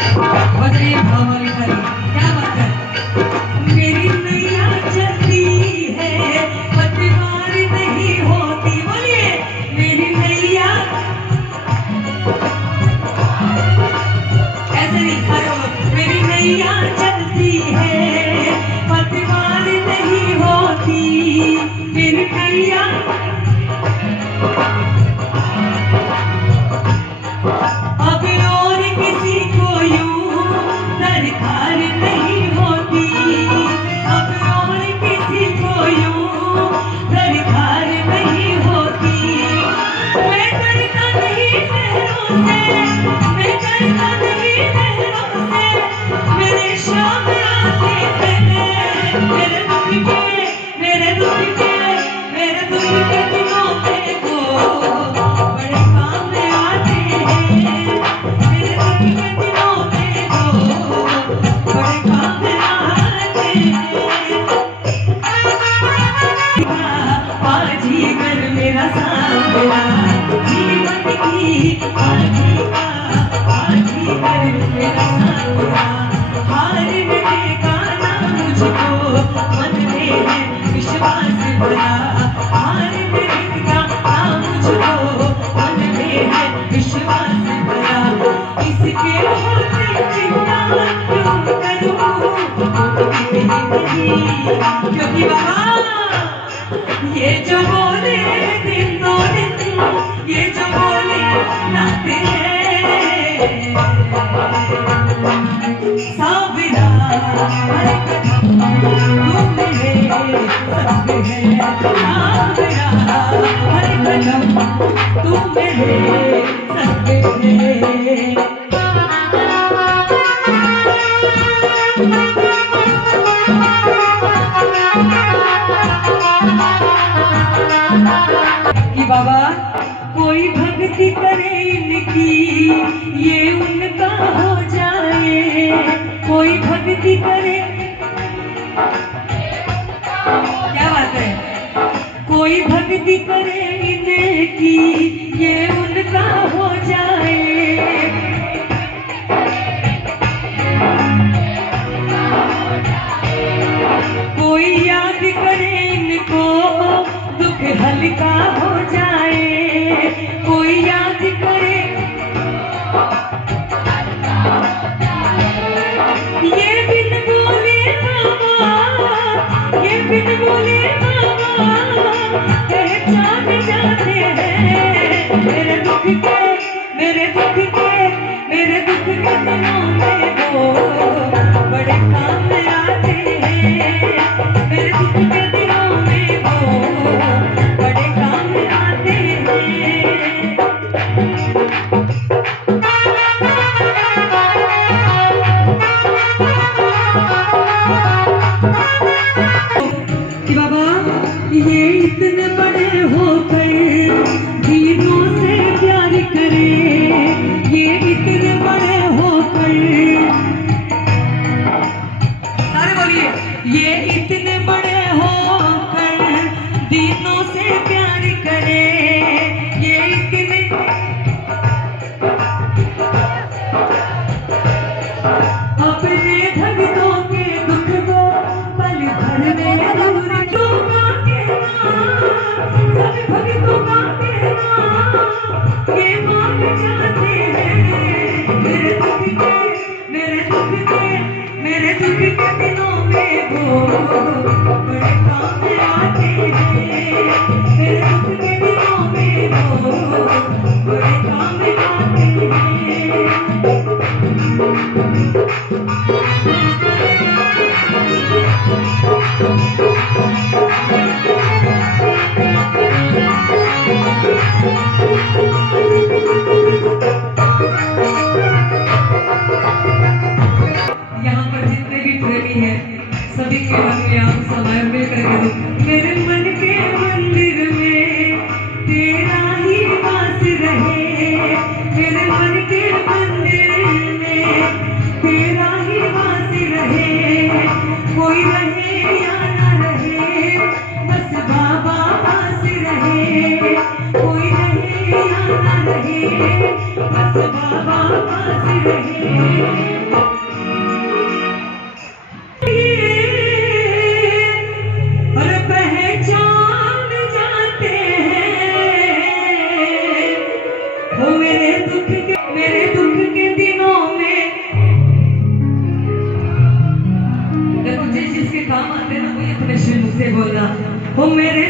बजरे भाव वाली ताली, क्या बात है। मेरी नैया चलती है पतवार नहीं होती, बोलिए मेरी नैया। ऐसे नहीं खड़ो, मेरी नैया चलती है पतवार नहीं होती, मेरी नैया। अब और किसी को यूं दरकार नहीं होती, अब और किसी को यूं दरकार नहीं होती। मैं डरता नहीं लहरों से, मैं डरता नहीं लहरों से, मेरे शाम आते हैं मेरे दुख के, मेरे दुख के, मेरे दुख के दिनों में वो बड़े काम में आते हैं, मेरे दुख के दिनों में वो बड़े काम में आते हैं। बाजीगर मेरा सांवला जीवन की बाजीगर मेरा सांवला, हारने देगा ना मुझको, मन में है विश्वास भरा, हारने देगा ना मुझको, मन में है विश्वास भरा। इसके होते चिंता क्यों करूं, क्योंकि बाबा ये जो बोले दिन दो दिन, ये जो बोले नाते हैं सावरा, हर कदम तू मेरे संग है सावरा, हर कदम तू मेरे संग है। कि बाबा कोई भक्ति करे इनकी ये उनका हो जाए, कोई भक्ति करे, क्या बात है, कोई भक्ति करे इनकी ये उनका हो जाए। कोई याद करे इनको दुख हल्का हो जाए, कोई याद करे, ये बिन बोले मामा, ये बिन बोले मामा पहचान जाते हैं मेरे दुख के, मेरे दुख के, मेरे दुख के दिनों में वो बड़े काम में आते हैं, मेरे दुख के दिनों में वो बड़े काम में आते हैं। कि बाबा ये इतने बड़े होकर दीनों से प्यार करे, ये इतने बड़े होकर, सारे बोलिए, ये इतने बड़े होकर दीनों से प्यार करे, ये इतने अपने भक्तों के दुख को पल भर में दूर दूंगा कहना, सब भक्तों का कहना ये मान जाते हैं मेरे दुख के, मेरे दुख के, मेरे दुख के दिनों में वो बड़े काम में आते हैं, मेरे दुख के दिनों में वो बड़े काम में आते हैं। यहाँ पर जितने भी प्रेमी हैं सभी के मन में आप समय मिल करके मेरे मन के मंदिर में तेरा ही वास रहे, मेरे मन के मंदिर में तेरा ही वास रहे। और पहचान जाते हैं वो मेरे दुख के दिनों में। देखो जिसके काम आते हैं ना वो अपने शुरू से बोला वो मेरे